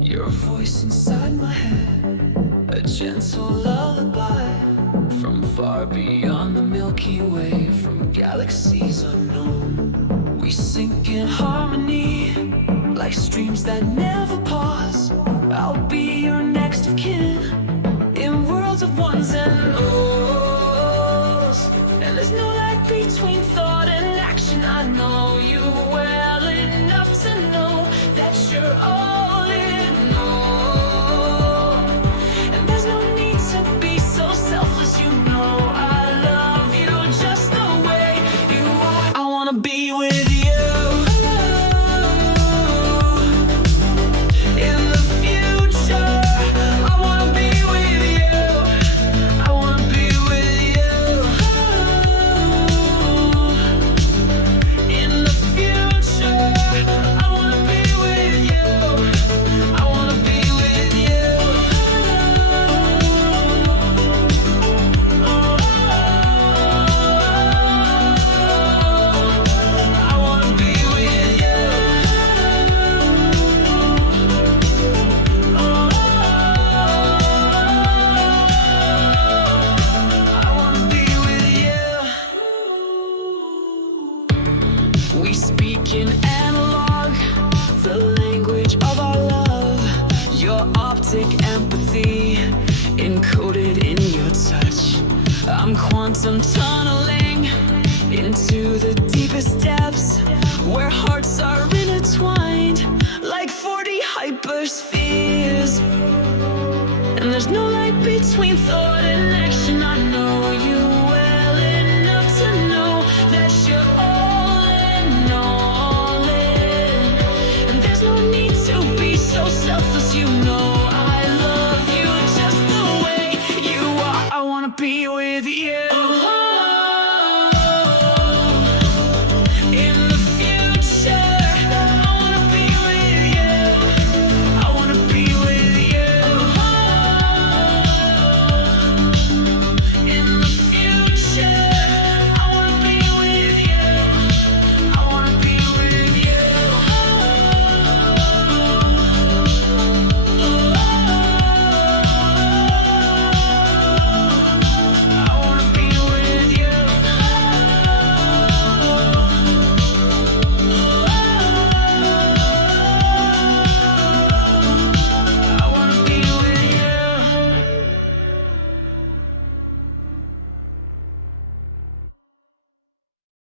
Your voice inside my head, a gentle lullaby from far beyond the Milky Way, from galaxies unknown. We sink in harmony like streams that never pause. I'll be your next of kin in worlds of ones and ohs. And there's no lag between thought and action. I know you well enough to know that you're all in all. And there's no need to be so selfless, you know I love you just the way you are. I wanna be with you. We speak in analog, the language of our love. Your optic empathy, encoded in your touch. I'm quantum tunneling into the deepest depths, where hearts are intertwined like 40 hyperspheres. And there's no light between thought and action. I know